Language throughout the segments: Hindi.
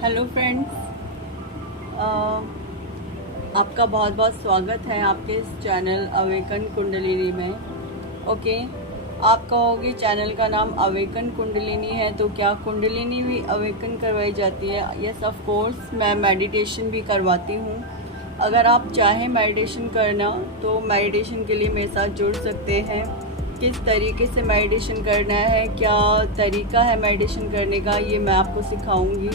हेलो फ्रेंड्स, आपका बहुत बहुत स्वागत है आपके इस चैनल अवेकन कुंडलिनी में। ओके, आप कहोगे चैनल का नाम अवेकन कुंडलिनी है तो क्या कुंडलिनी भी अवेकन करवाई जाती है? यस ऑफ कोर्स, मैं मेडिटेशन भी करवाती हूँ। अगर आप चाहें मेडिटेशन करना तो मेडिटेशन के लिए मेरे साथ जुड़ सकते हैं। किस तरीके से मेडिटेशन करना है, क्या तरीका है मेडिटेशन करने का, ये मैं आपको सिखाऊंगी।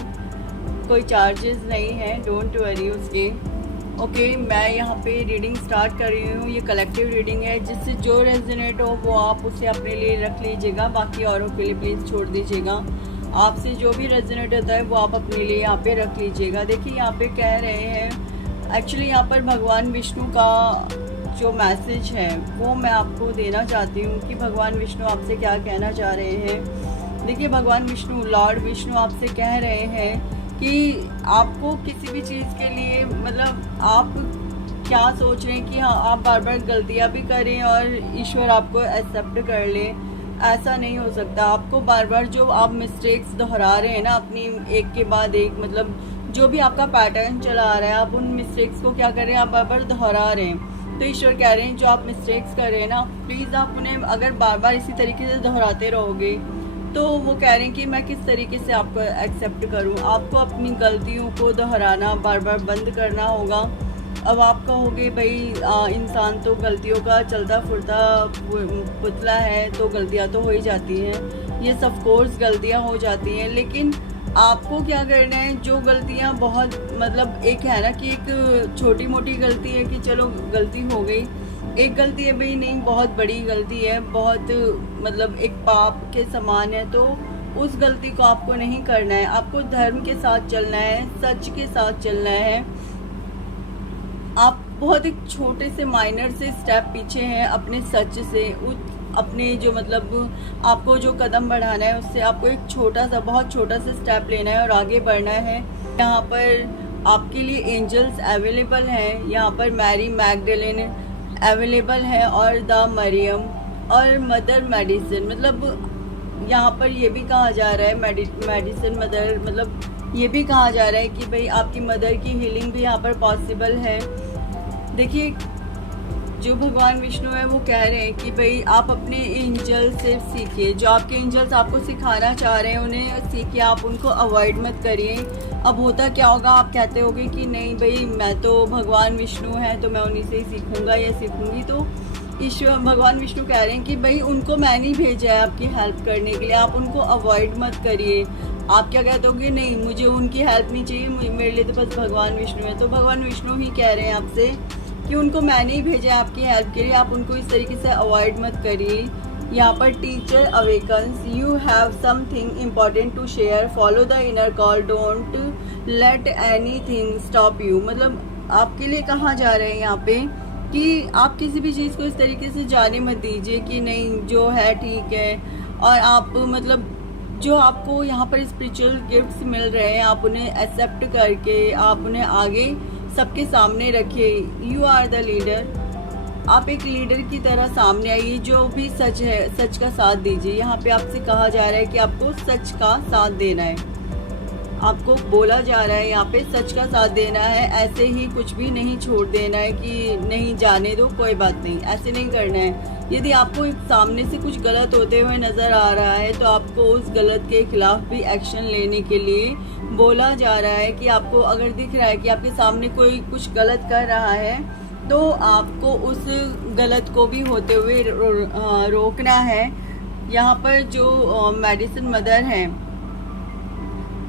कोई चार्जेस नहीं है, डोंट वरी उसके। ओके, मैं यहाँ पे रीडिंग स्टार्ट कर रही हूँ। ये कलेक्टिव रीडिंग है, जिससे जो रेजोनेट हो वो आप उसे अपने लिए रख लीजिएगा, बाकी औरों के लिए प्लीज़ छोड़ दीजिएगा। आपसे जो भी रेजोनेट होता है वो आप अपने लिए यहाँ पे रख लीजिएगा। देखिए यहाँ पे कह रहे हैं, एक्चुअली यहाँ पर भगवान विष्णु का जो मैसेज है वो मैं आपको देना चाहती हूँ कि भगवान विष्णु आपसे क्या कहना चाह रहे हैं। देखिए, भगवान विष्णु, लॉर्ड विष्णु आपसे कह रहे हैं कि आपको किसी भी चीज़ के लिए, मतलब आप क्या सोच रहे हैं कि हाँ आप बार बार गलतियाँ भी करें और ईश्वर आपको एक्सेप्ट कर ले, ऐसा नहीं हो सकता। आपको बार बार जो आप मिस्टेक्स दोहरा रहे हैं ना अपनी, एक के बाद एक, मतलब जो भी आपका पैटर्न चला आ रहा है, आप उन मिस्टेक्स को क्या कर रहे हैं, आप बार बार दोहरा रहे हैं। तो ईश्वर कह रहे हैं जो आप मिस्टेक्स कर रहे हैं ना, प्लीज़ आप उन्हें अगर बार बार इसी तरीके से दोहराते रहोगे तो वो कह रहे हैं कि मैं किस तरीके से आपको एक्सेप्ट करूं। आपको अपनी गलतियों को दोहराना बार बार बंद करना होगा। अब आप कहोगे भाई इंसान तो गलतियों का चलता फिरता पुतला है, तो गलतियां तो हो ही जाती हैं। ये ऑफ कोर्स गलतियां हो जाती हैं, लेकिन आपको क्या करना है, जो गलतियां बहुत, मतलब एक है ना कि एक छोटी मोटी गलती है कि चलो गलती हो गई, एक गलती है भाई नहीं, बहुत बड़ी गलती है, बहुत मतलब एक पाप के समान है, तो उस गलती को आपको नहीं करना है। आपको धर्म के साथ चलना है, सच के साथ चलना है। आप बहुत एक छोटे से माइनर से स्टेप पीछे हैं अपने सच से, अपने जो मतलब आपको जो कदम बढ़ाना है उससे आपको एक छोटा सा, बहुत छोटा सा स्टेप लेना है और आगे बढ़ना है। यहाँ पर आपके लिए एंजल्स अवेलेबल हैं, यहाँ पर मैरी मैगडलेन अवेलेबल है और द मरियम और मदर मेडिसिन। मतलब यहाँ पर ये भी कहा जा रहा है, मेडिसिन मदर, मतलब ये भी कहा जा रहा है कि भाई आपकी मदर की हीलिंग भी यहाँ पर पॉसिबल है। देखिए, जो भगवान विष्णु है वो कह रहे हैं कि भाई आप अपने एंजल से सीखिए, जो आपके एंजल्स आपको सिखाना चाह रहे हैं उन्हें सीखिए, आप उनको अवॉइड मत करिए। अब होता क्या होगा, आप कहते होगे कि नहीं भाई मैं तो, भगवान विष्णु है तो मैं उन्हीं से ही सीखूंगा या सीखूंगी। तो ईश्वर भगवान विष्णु कह रहे हैं कि भाई उनको मैंने ही भेजा है आपकी हेल्प करने के लिए, आप उनको अवॉइड मत करिए। आप क्या कहते होगे, नहीं मुझे उनकी हेल्प नहीं चाहिए, मेरे लिए तो बस भगवान विष्णु है। तो भगवान विष्णु ही कह रहे हैं आपसे कि उनको मैंने ही भेजा है आपकी हेल्प के लिए, आप उनको इस तरीके से अवॉइड मत करिए। यहाँ पर teacher awakens, you have something important to share, follow the inner call, don't let anything stop you. मतलब आपके लिए कहा जा रहा है यहाँ पे कि आप किसी भी चीज़ को इस तरीके से जाने मत दीजिए कि नहीं जो है ठीक है, और आप मतलब जो आपको यहाँ पर स्पिरिचुअल गिफ्ट्स मिल रहे हैं आप उन्हें एक्सेप्ट करके आप उन्हें आगे सबके सामने रखिए। यू आर द लीडर, आप एक लीडर की तरह सामने आइए, जो भी सच है सच का साथ दीजिए। यहाँ पे आपसे कहा जा रहा है कि आपको सच का साथ देना है, आपको बोला जा रहा है यहाँ पे सच का साथ देना है, ऐसे ही कुछ भी नहीं छोड़ देना है कि नहीं जाने दो कोई बात नहीं, ऐसे नहीं करना है। यदि आपको सामने से कुछ गलत होते हुए नज़र आ रहा है तो आपको उस गलत के खिलाफ भी एक्शन लेने के लिए बोला जा रहा है कि आपको अगर दिख रहा है कि आपके सामने कोई कुछ गलत कर रहा है तो आपको उस गलत को भी होते हुए रोकना है। यहाँ पर जो मेडिसिन मदर हैं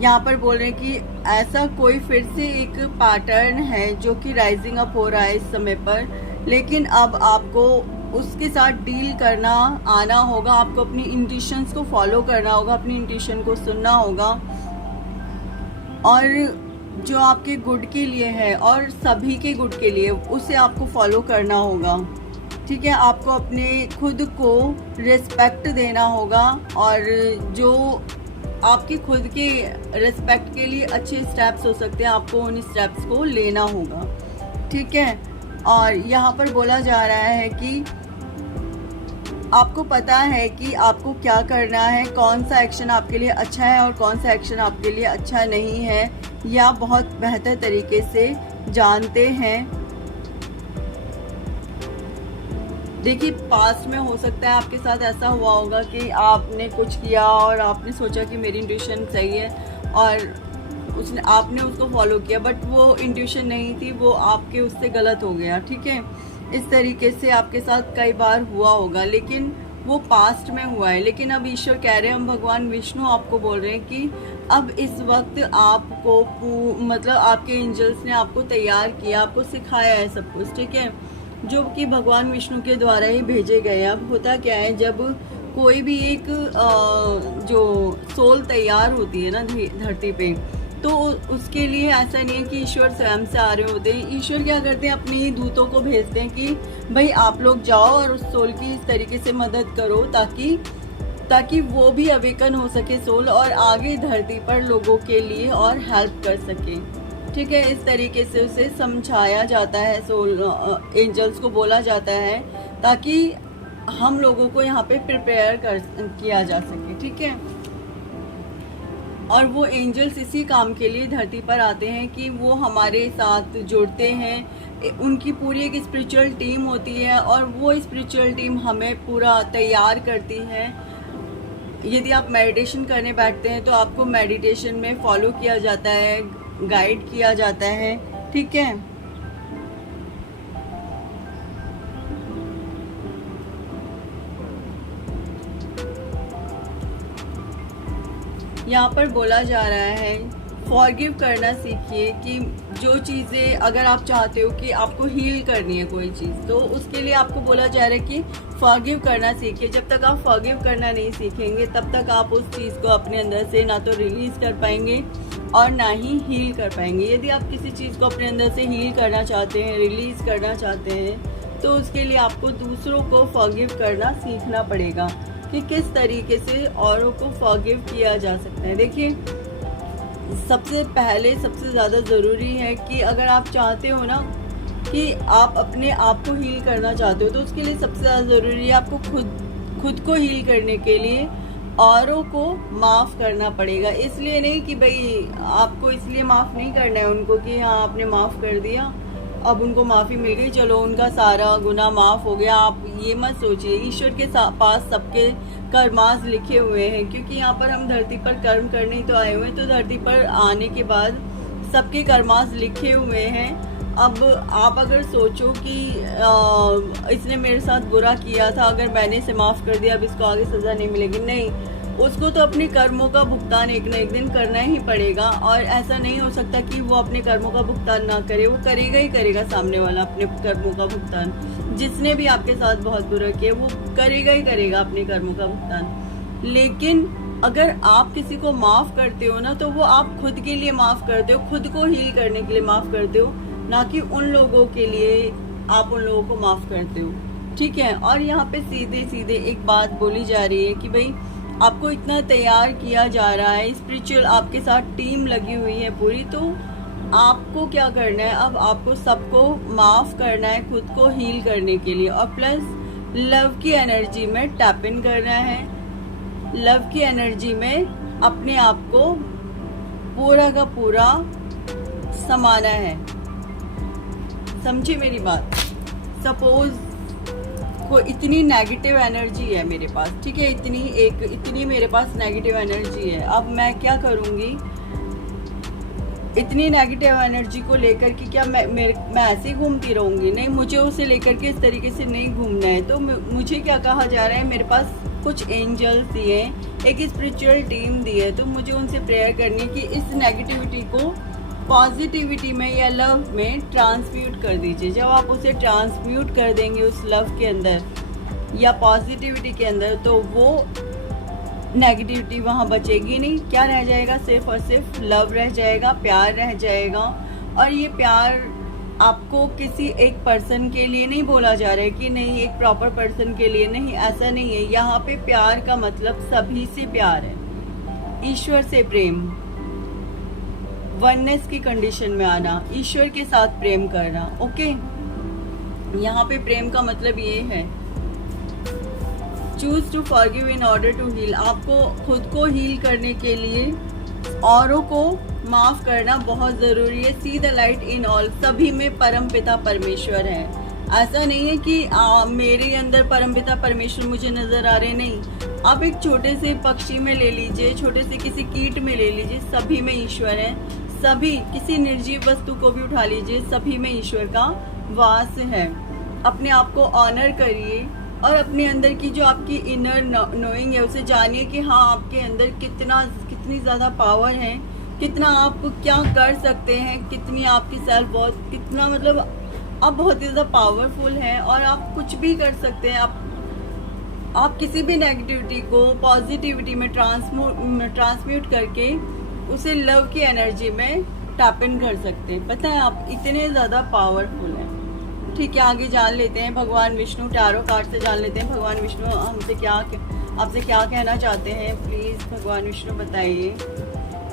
यहाँ पर बोल रहे हैं कि ऐसा कोई फिर से एक पैटर्न है जो कि राइजिंग अप हो रहा है इस समय पर, लेकिन अब आपको उसके साथ डील करना आना होगा। आपको अपनी इंट्यूशंस को फॉलो करना होगा, अपनी इंट्यूशन को सुनना होगा, और जो आपके गुड के लिए है और सभी के गुड के लिए उसे आपको फॉलो करना होगा। ठीक है, आपको अपने खुद को रिस्पेक्ट देना होगा, और जो आपकी खुद के रिस्पेक्ट के लिए अच्छे स्टेप्स हो सकते हैं, आपको उन स्टेप्स को लेना होगा। ठीक है, और यहाँ पर बोला जा रहा है कि आपको पता है कि आपको क्या करना है, कौन सा एक्शन आपके लिए अच्छा है और कौन सा एक्शन आपके लिए अच्छा नहीं है। या बहुत बेहतर तरीके से जानते हैं। देखिए, पास्ट में हो सकता है आपके साथ ऐसा हुआ होगा कि आपने कुछ किया और आपने सोचा कि मेरी इंट्यूशन सही है और आपने उसको फॉलो किया, बट वो इंट्यूशन नहीं थी, वो आपके उससे गलत हो गया। ठीक है, इस तरीके से आपके साथ कई बार हुआ होगा, लेकिन वो पास्ट में हुआ है। लेकिन अब ईश्वर कह रहे हैं, हम भगवान विष्णु आपको बोल रहे हैं कि अब इस वक्त आपको मतलब आपके एंजल्स ने आपको तैयार किया, आपको सिखाया है सब कुछ। ठीक है, जो कि भगवान विष्णु के द्वारा ही भेजे गए। अब होता क्या है, जब कोई भी एक जो सोल तैयार होती है ना धरती पे, तो उसके लिए ऐसा नहीं है कि ईश्वर स्वयं से आ रहे होते हैं। ईश्वर क्या करते हैं, अपने ही दूतों को भेजते हैं कि भाई आप लोग जाओ और उस सोल की इस तरीके से मदद करो ताकि वो भी अवेकन हो सके सोल, और आगे धरती पर लोगों के लिए और हेल्प कर सके। ठीक है, इस तरीके से उसे समझाया जाता है, सोल एंजल्स को बोला जाता है, ताकि हम लोगों को यहाँ पे प्रिपेयर किया जा सके। ठीक है, और वो एंजल्स इसी काम के लिए धरती पर आते हैं कि वो हमारे साथ जुड़ते हैं। उनकी पूरी एक स्पिरिचुअल टीम होती है और वो स्पिरिचुअल टीम हमें पूरा तैयार करती है। यदि आप मेडिटेशन करने बैठते हैं तो आपको मेडिटेशन में फॉलो किया जाता है, गाइड किया जाता है। ठीक है, यहाँ पर बोला जा रहा है फॉरगिव करना सीखिए, कि जो चीज़ें अगर आप चाहते हो कि आपको हील करनी है कोई चीज़, तो उसके लिए आपको बोला जा रहा है कि फॉरगिव करना सीखिए। जब तक आप फॉरगिव करना नहीं सीखेंगे तब तक आप उस चीज़ को अपने अंदर से ना तो रिलीज कर पाएंगे और ना ही हील कर पाएंगे। यदि आप किसी चीज़ को अपने अंदर से हील करना चाहते हैं, रिलीज करना चाहते हैं, तो उसके लिए आपको दूसरों को फॉरगिव करना सीखना पड़ेगा कि किस तरीके से औरों को फॉरगिव किया जा सकता है। देखिए, सबसे पहले सबसे ज़्यादा ज़रूरी है कि अगर आप चाहते हो ना कि आप अपने आप को हील करना चाहते हो, तो उसके लिए सबसे ज़्यादा ज़रूरी है आपको खुद को हील करने के लिए औरों को माफ़ करना पड़ेगा। इसलिए नहीं कि भाई आपको इसलिए माफ़ नहीं करना है उनको कि हाँ आपने माफ़ कर दिया, अब उनको माफ़ी मिल गई, चलो उनका सारा गुनाह माफ़ हो गया। आप ये मत सोचिए, ईश्वर के पास सबके कर्मास लिखे हुए हैं, क्योंकि यहाँ पर हम धरती पर कर्म करने ही तो आए हुए हैं। तो धरती पर आने के बाद सबके कर्मास लिखे हुए हैं। अब आप अगर सोचो कि इसने मेरे साथ बुरा किया था, अगर मैंने इसे माफ़ कर दिया, अब इसको आगे सज़ा नहीं मिलेगी, नहीं, उसको तो अपने कर्मों का भुगतान एक न एक दिन करना ही पड़ेगा। और ऐसा नहीं हो सकता कि वो अपने कर्मों का भुगतान ना करे, वो करेगा ही करेगा। सामने वाला अपने कर्मों का भुगतान, जिसने भी आपके साथ बहुत बुरा किया, वो करेगा ही करेगा अपने कर्मों का भुगतान। लेकिन अगर आप किसी को माफ़ करते हो ना, तो वो आप खुद के लिए माफ़ करते हो, खुद को हील करने के लिए माफ़ करते हो, ना कि उन लोगों के लिए आप उन लोगों को माफ़ करते हो। ठीक है, और यहाँ पे सीधे सीधे एक बात बोली जा रही है कि भाई आपको इतना तैयार किया जा रहा है, स्पिरिचुअल आपके साथ टीम लगी हुई है पूरी, तो आपको क्या करना है, अब आपको सबको माफ़ करना है खुद को हील करने के लिए, और प्लस लव की एनर्जी में टैप इन करना है। लव की एनर्जी में अपने आप को पूरा का पूरा समाना है। समझिए मेरी बात। सपोज को इतनी नेगेटिव एनर्जी है मेरे पास, ठीक है, इतनी मेरे पास नेगेटिव एनर्जी है। अब मैं क्या करूँगी, इतनी नेगेटिव एनर्जी को लेकर कि क्या मैं ऐसे ही घूमती रहूँगी? नहीं, मुझे उसे लेकर के इस तरीके से नहीं घूमना है। तो मुझे क्या कहा जा रहा है, मेरे पास कुछ एंजल्स दिए, एक स्पिरिचुअल टीम दी है, तो मुझे उनसे प्रेयर करनी है कि इस नेगेटिविटी को पॉजिटिविटी में या लव में ट्रांसम्यूट कर दीजिए। जब आप उसे ट्रांसम्यूट कर देंगे उस लव के अंदर या पॉजिटिविटी के अंदर, तो वो नेगेटिविटी वहाँ बचेगी नहीं। क्या रह जाएगा? सिर्फ और सिर्फ लव रह जाएगा, प्यार रह जाएगा। और ये प्यार आपको किसी एक पर्सन के लिए नहीं बोला जा रहा है कि नहीं एक प्रॉपर पर्सन के लिए, नहीं, ऐसा नहीं है। यहाँ पे प्यार का मतलब सभी से प्यार है, ईश्वर से प्रेम, वननेस की कंडीशन में आना, ईश्वर के साथ प्रेम करना। ओके, यहाँ पे प्रेम का मतलब ये है, choose to forgive in order to heal. आपको खुद को हील करने के लिए औरों को माफ करना बहुत जरूरी है। See the light in all, सभी में परम पिता परमेश्वर है। ऐसा नहीं है कि मेरे अंदर परमपिता परमेश्वर मुझे नजर आ रहे, नहीं। आप एक छोटे से पक्षी में ले लीजिए, छोटे से किसी कीट में ले लीजिए, सभी में ईश्वर है। सभी, किसी निर्जीव वस्तु को भी उठा लीजिए, सभी में ईश्वर का वास है। अपने आप को ऑनर करिए और अपने अंदर की जो आपकी इनर नोइंग है उसे जानिए कि हाँ, आपके अंदर कितनी ज्यादा पावर है, कितना आप क्या कर सकते हैं, कितनी आपकी सेल्फ बहुत, कितना मतलब आप बहुत ही ज्यादा पावरफुल हैं और आप कुछ भी कर सकते हैं। आप किसी भी नेगेटिविटी को पॉजिटिविटी में ट्रांसम्यूट करके उसे लव की एनर्जी में टैप इन कर सकते हैं। पता है, आप इतने ज्यादा पावरफुल हैं। ठीक है, आगे जान लेते हैं भगवान विष्णु, टैरो कार्ड से जान लेते हैं भगवान विष्णु आपसे क्या कहना चाहते हैं। प्लीज भगवान विष्णु बताइए,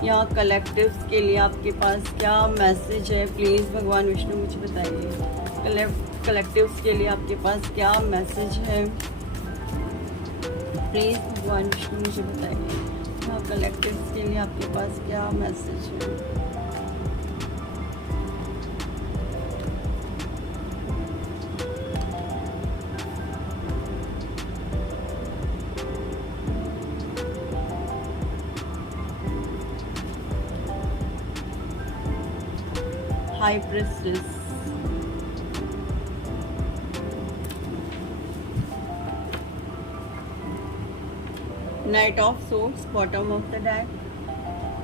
यहाँ कलेक्टिव्स के लिए आपके पास क्या मैसेज है। प्लीज भगवान विष्णु मुझे बताइए, कलेक्टिव्स के लिए आपके पास क्या मैसेज है। प्लीज भगवान विष्णु मुझे बताइए, यहाँ कलेक्टिव्स के लिए आपके पास क्या मैसेज है। High priestess, night of swords, bottom of the deck.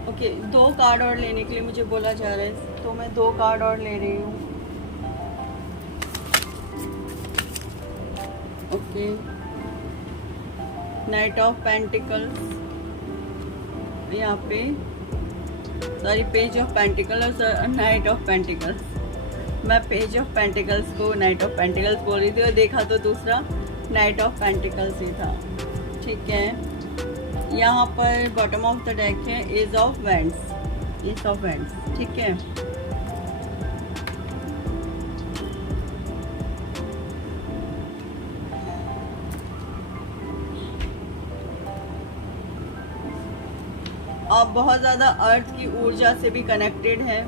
Okay, 2 card और लेने के लिए मुझे बोला जा रहा है, तो मैं 2 कार्ड और ले रही हूँ। ओके, नाइट ऑफ पेंटिकल्स, यहाँ पे सॉरी, पेज ऑफ पेंटिकल और नाइट ऑफ पेंटिकल्स। मैं पेज ऑफ पेंटिकल्स को नाइट ऑफ पेंटिकल्स बोल रही थी और देखा तो दूसरा नाइट ऑफ पेंटिकल्स ही था। ठीक है, यहाँ पर बॉटम ऑफ द डेक है एज ऑफ वैंड्स। ठीक है, आप बहुत ज़्यादा अर्थ की ऊर्जा से भी कनेक्टेड हैं।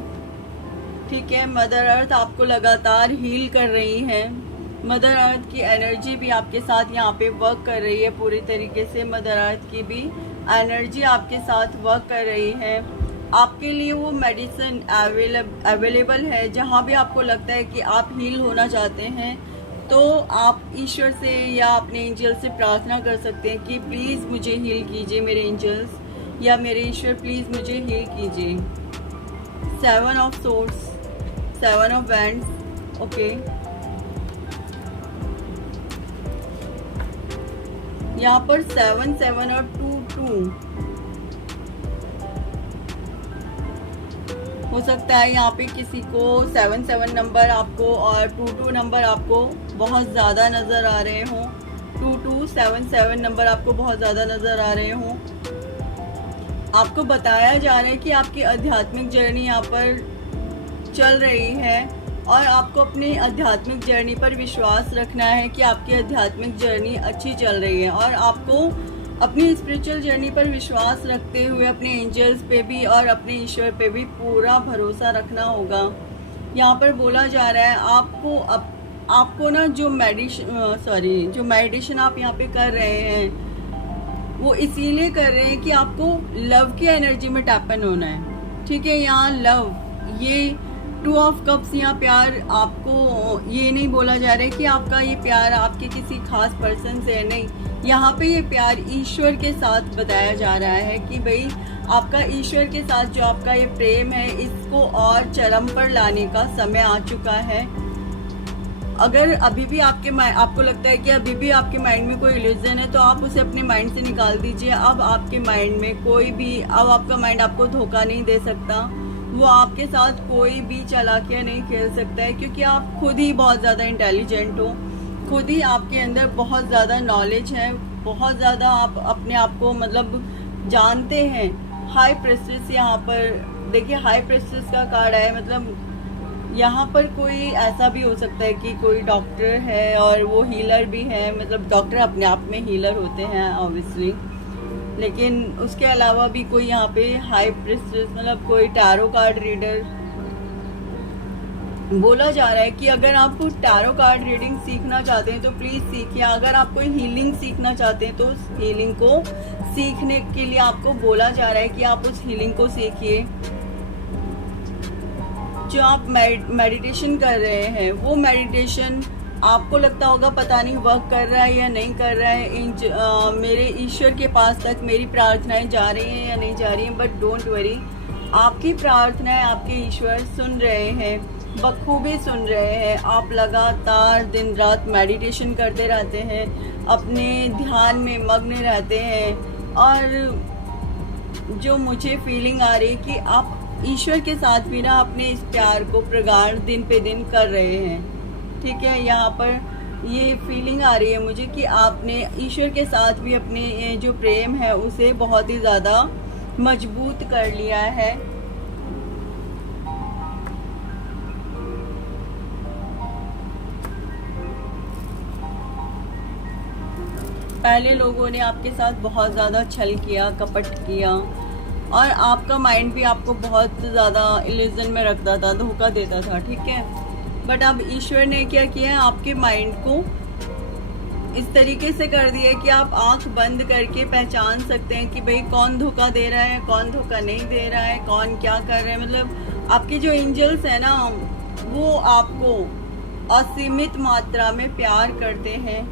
ठीक है, मदर अर्थ आपको लगातार हील कर रही है। मदर अर्थ की एनर्जी भी आपके साथ यहाँ पे वर्क कर रही है पूरी तरीके से। मदर अर्थ की भी एनर्जी आपके साथ वर्क कर रही है। आपके लिए वो मेडिसिन अवेलेबल है। जहाँ भी आपको लगता है कि आप हील होना चाहते हैं, तो आप ईश्वर से या अपने एंजल से प्रार्थना कर सकते हैं कि प्लीज़ मुझे हील कीजिए मेरे एंजल्स, या मेरे ईश्वर प्लीज मुझे हील कीजिए। 7 of swords, 7 of wands. Okay, यहाँ पर 7 7 और 2 2 हो सकता है। यहाँ पे किसी को 7 7 नंबर आपको और 2 2 नंबर आपको बहुत ज़्यादा नज़र आ रहे हों। 2 2 7 7 नंबर आपको बहुत ज़्यादा नज़र आ रहे हों। आपको बताया जा रहा है कि आपकी आध्यात्मिक जर्नी यहाँ पर चल रही है और आपको अपनी आध्यात्मिक जर्नी पर विश्वास रखना है कि आपकी आध्यात्मिक जर्नी अच्छी चल रही है, और आपको अपनी स्पिरिचुअल जर्नी पर विश्वास रखते हुए अपने एंजल्स पे भी और अपने ईश्वर पे भी पूरा भरोसा रखना होगा। यहाँ पर बोला जा रहा है आपको ना जो मेडिटेशन आप यहाँ पे कर रहे हैं वो इसीलिए कर रहे हैं कि आपको लव की एनर्जी में टैप इन होना है। ठीक है, यहाँ लव, ये 2 ऑफ कप्स, यहाँ प्यार आपको ये नहीं बोला जा रहा है कि आपका ये प्यार आपके किसी खास पर्सन से है, नहीं। यहाँ पे ये प्यार ईश्वर के साथ बताया जा रहा है कि भाई आपका ईश्वर के साथ जो आपका ये प्रेम है, इसको और चरम पर लाने का समय आ चुका है। अगर अभी भी आपको लगता है कि अभी भी आपके माइंड में कोई इल्यूजन है, तो आप उसे अपने माइंड से निकाल दीजिए। अब आपके माइंड में अब आपका माइंड आपको धोखा नहीं दे सकता। वो आपके साथ कोई भी चालाकियां नहीं खेल सकता है, क्योंकि आप खुद ही बहुत ज़्यादा इंटेलिजेंट हो, खुद ही आपके अंदर बहुत ज़्यादा नॉलेज है, बहुत ज़्यादा आप अपने आप को मतलब जानते हैं। हाई प्रेस्टिस, यहाँ पर देखिए हाई प्रेस्टिस का कार्ड है, मतलब यहाँ पर कोई ऐसा भी हो सकता है कि कोई डॉक्टर है और वो हीलर भी है। मतलब डॉक्टर अपने आप में हीलर होते हैं ऑब्वियसली। लेकिन उसके अलावा भी कोई यहाँ पे हाई प्रिस्टेस मतलब कोई टैरो कार्ड रीडर बोला जा रहा है कि अगर आप टैरो कार्ड रीडिंग सीखना चाहते हैं तो प्लीज सीखिए। अगर आप कोई हीलिंग सीखना चाहते हैं तो उस हीलिंग को सीखने के लिए आपको बोला जा रहा है कि आप उस हीलिंग को सीखिए। जो आप मेडिटेशन कर रहे हैं वो मेडिटेशन आपको लगता होगा पता नहीं वर्क कर रहा है या नहीं कर रहा है, मेरे ईश्वर के पास तक मेरी प्रार्थनाएं जा रही हैं या नहीं जा रही हैं, बट डोंट वरी, आपकी प्रार्थनाएं आपके ईश्वर सुन रहे हैं, बखूबी सुन रहे हैं। आप लगातार दिन रात मेडिटेशन करते रहते हैं, अपने ध्यान में मग्न रहते हैं, और जो मुझे फीलिंग आ रही है कि आप ईश्वर के साथ भी ना अपने इस प्यार को प्रगाढ़ दिन पे दिन कर रहे हैं। ठीक है, यहाँ पर ये फीलिंग आ रही है मुझे कि आपने ईश्वर के साथ भी अपने जो प्रेम है उसे बहुत ही ज़्यादा मजबूत कर लिया है। पहले लोगों ने आपके साथ बहुत ज़्यादा छल किया, कपट किया, और आपका माइंड भी आपको बहुत ज़्यादा इल्यूजन में रखता था, धोखा देता था। ठीक है, बट अब ईश्वर ने क्या किया है, आपके माइंड को इस तरीके से कर दिया कि आप आंख बंद करके पहचान सकते हैं कि भाई कौन धोखा दे रहा है, कौन धोखा नहीं दे रहा है, कौन क्या कर रहा है। मतलब आपके जो एंजल्स हैं ना, वो आपको असीमित मात्रा में प्यार करते हैं,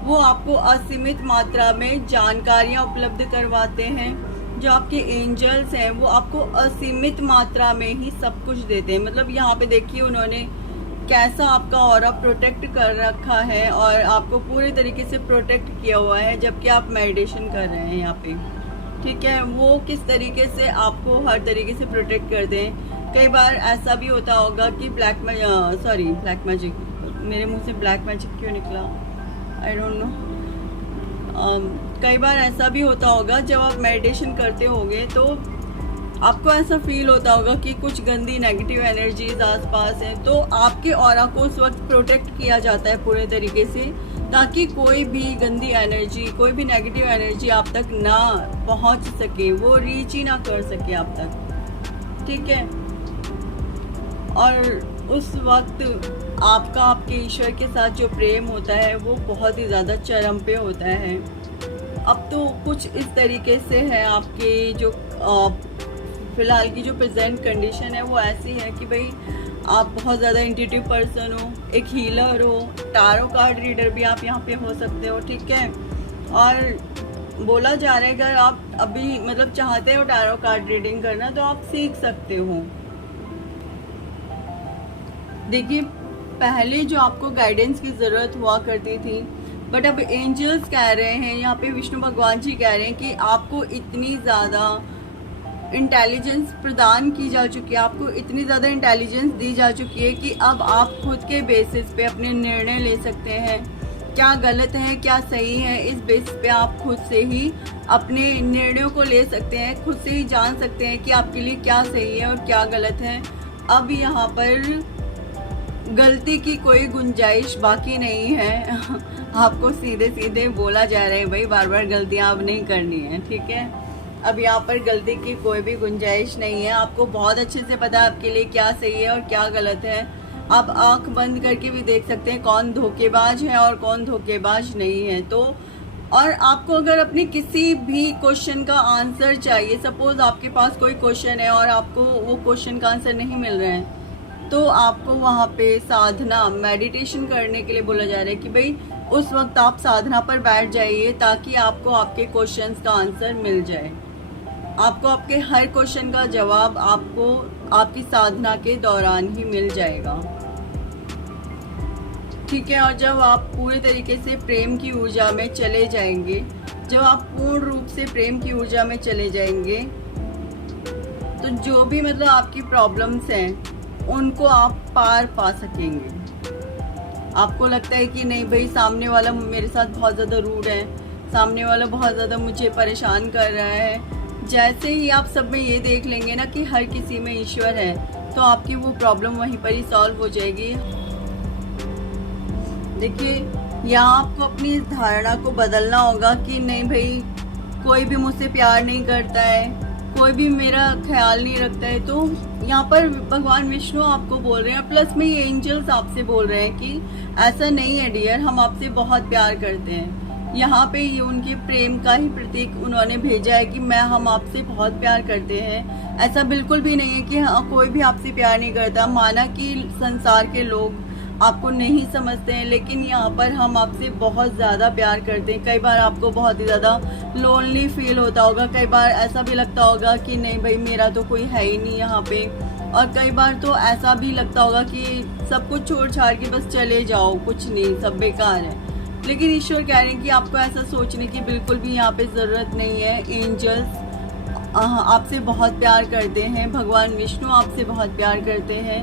वो आपको असीमित मात्रा में जानकारियां उपलब्ध करवाते हैं। जो आपके एंजल्स हैं वो आपको असीमित मात्रा में ही सब कुछ देते हैं। मतलब यहाँ पे देखिए उन्होंने कैसा आपका ऑरा प्रोटेक्ट कर रखा है और आपको पूरे तरीके से प्रोटेक्ट किया हुआ है जबकि आप मेडिटेशन कर रहे हैं यहाँ पे। ठीक है, वो किस तरीके से आपको हर तरीके से प्रोटेक्ट करते हैं। कई बार ऐसा भी होता होगा कि ब्लैक मैजिक, मेरे मुंह से ब्लैक मैजिक क्यों निकला, आई डोंट नो। कई बार ऐसा भी होता होगा जब आप मेडिटेशन करते होंगे तो आपको ऐसा फील होता होगा कि कुछ गंदी नेगेटिव एनर्जीज आसपास हैं, तो आपके ऑरा को उस वक्त प्रोटेक्ट किया जाता है पूरे तरीके से, ताकि कोई भी गंदी एनर्जी, कोई भी नेगेटिव एनर्जी आप तक ना पहुंच सके, वो रीच ही ना कर सके आप तक। ठीक है, और उस वक्त आपका आपके ईश्वर के साथ जो प्रेम होता है वो बहुत ही ज़्यादा चरम पे होता है। अब तो कुछ इस तरीके से है, आपके जो फिलहाल की जो प्रेजेंट कंडीशन है वो ऐसी है कि भाई आप बहुत ज़्यादा इंट्यूटिव पर्सन हो, एक हीलर हो, टारो कार्ड रीडर भी आप यहाँ पे हो सकते हो। ठीक है, और बोला जा रहा है अगर आप अभी मतलब चाहते हो टारो कार्ड रीडिंग करना तो आप सीख सकते हो। देखिए, पहले जो आपको गाइडेंस की ज़रूरत हुआ करती थी, बट अब एंजल्स कह रहे हैं, यहाँ पे विष्णु भगवान जी कह रहे हैं कि आपको इतनी ज़्यादा इंटेलिजेंस प्रदान की जा चुकी है, आपको इतनी ज़्यादा इंटेलिजेंस दी जा चुकी है कि अब आप खुद के बेसिस पे अपने निर्णय ले सकते हैं। क्या गलत है क्या सही है, इस बेस पे आप खुद से ही अपने निर्णयों को ले सकते हैं, खुद से ही जान सकते हैं कि आपके लिए क्या सही है और क्या गलत है। अब यहाँ पर गलती की कोई गुंजाइश बाकी नहीं है। आपको सीधे सीधे बोला जा रहा है भाई बार बार गलतियां अब नहीं करनी है। ठीक है, अब यहाँ पर गलती की कोई भी गुंजाइश नहीं है। आपको बहुत अच्छे से पता है आपके लिए क्या सही है और क्या गलत है। आप आंख बंद करके भी देख सकते हैं कौन धोखेबाज है और कौन धोखेबाज नहीं है। तो और आपको अगर अपने किसी भी क्वेश्चन का आंसर चाहिए, सपोज आपके पास कोई क्वेश्चन है और आपको वो क्वेश्चन का आंसर नहीं मिल रहा है, तो आपको वहाँ पे साधना मेडिटेशन करने के लिए बोला जा रहा है कि भाई उस वक्त आप साधना पर बैठ जाइए ताकि आपको आपके क्वेश्चंस का आंसर मिल जाए। आपको आपके हर क्वेश्चन का जवाब आपको आपकी साधना के दौरान ही मिल जाएगा। ठीक है, और जब आप पूरे तरीके से प्रेम की ऊर्जा में चले जाएंगे, जब आप पूर्ण रूप से प्रेम की ऊर्जा में चले जाएंगे, तो जो भी मतलब आपकी प्रॉब्लम्स हैं उनको आप पार पा सकेंगे। आपको लगता है कि नहीं भाई सामने वाला मेरे साथ बहुत ज़्यादा रूड है, सामने वाला बहुत ज़्यादा मुझे परेशान कर रहा है, जैसे ही आप सब में ये देख लेंगे ना कि हर किसी में ईश्वर है, तो आपकी वो प्रॉब्लम वहीं पर ही सॉल्व हो जाएगी। देखिए, यहाँ आपको अपनी इस धारणा को बदलना होगा कि नहीं भाई कोई भी मुझसे प्यार नहीं करता है, कोई भी मेरा ख्याल नहीं रखता है। तो यहाँ पर भगवान विष्णु आपको बोल रहे हैं, प्लस में ये एंजल्स आपसे बोल रहे हैं कि ऐसा नहीं है डियर, हम आपसे बहुत प्यार करते हैं। यहाँ पे ये उनके प्रेम का ही प्रतीक उन्होंने भेजा है कि हम आपसे बहुत प्यार करते हैं। ऐसा बिल्कुल भी नहीं है कि हाँ कोई भी आपसे प्यार नहीं करता। माना कि संसार के लोग आपको नहीं समझते हैं, लेकिन यहाँ पर हम आपसे बहुत ज़्यादा प्यार करते हैं। कई बार आपको बहुत ही ज़्यादा लोनली फील होता होगा, कई बार ऐसा भी लगता होगा कि नहीं भाई मेरा तो कोई है ही नहीं यहाँ पे, और कई बार तो ऐसा भी लगता होगा कि सब कुछ छोड़ छाड़ के बस चले जाओ, कुछ नहीं, सब बेकार है। लेकिन ईश्वर कह रहे हैं कि आपको ऐसा सोचने की बिल्कुल भी यहाँ पे ज़रूरत नहीं है। एंजल्स आपसे बहुत प्यार करते हैं, भगवान विष्णु आपसे बहुत प्यार करते हैं,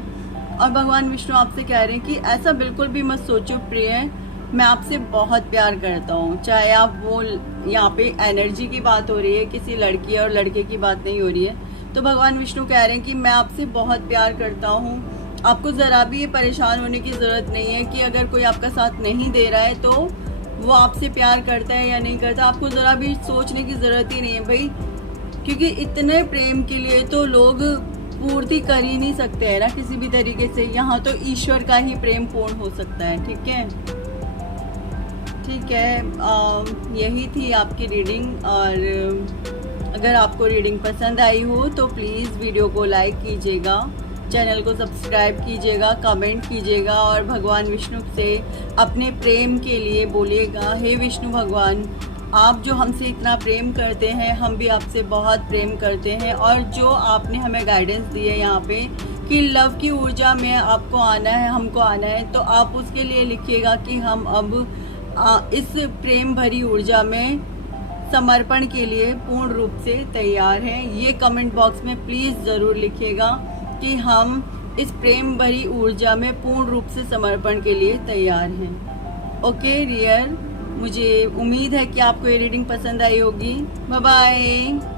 और भगवान विष्णु आपसे कह रहे हैं कि ऐसा बिल्कुल भी मत सोचो प्रिय, मैं आपसे बहुत प्यार करता हूँ। चाहे आप वो यहाँ पे एनर्जी की बात हो रही है, किसी लड़की और लड़के की बात नहीं हो रही है, तो भगवान विष्णु कह रहे हैं कि मैं आपसे बहुत प्यार करता हूँ। आपको ज़रा भी ये परेशान होने की ज़रूरत नहीं है कि अगर कोई आपका साथ नहीं दे रहा है तो वो आपसे प्यार करता है या नहीं करता। आपको ज़रा भी सोचने की ज़रूरत ही नहीं है भाई, क्योंकि इतने प्रेम के लिए तो लोग पूर्ति कर ही नहीं सकते हैं ना किसी भी तरीके से। यहाँ तो ईश्वर का ही प्रेम पूर्ण हो सकता है। ठीक है, ठीक है, यही थी आपकी रीडिंग। और अगर आपको रीडिंग पसंद आई हो तो प्लीज़ वीडियो को लाइक कीजिएगा, चैनल को सब्सक्राइब कीजिएगा, कमेंट कीजिएगा, और भगवान विष्णु से अपने प्रेम के लिए बोलिएगा, हे विष्णु भगवान, आप जो हमसे इतना प्रेम करते हैं, हम भी आपसे बहुत प्रेम करते हैं। और जो आपने हमें गाइडेंस दी है यहाँ पे कि लव की ऊर्जा में आपको आना है, हमको आना है, तो आप उसके लिए लिखिएगा कि हम अब इस प्रेम भरी ऊर्जा में समर्पण के लिए पूर्ण रूप से तैयार हैं। ये कमेंट बॉक्स में प्लीज़ ज़रूर लिखिएगा कि हम इस प्रेम भरी ऊर्जा में पूर्ण रूप से समर्पण के लिए तैयार हैं। ओके डियर, मुझे उम्मीद है कि आपको ये रीडिंग पसंद आई होगी। Bye bye.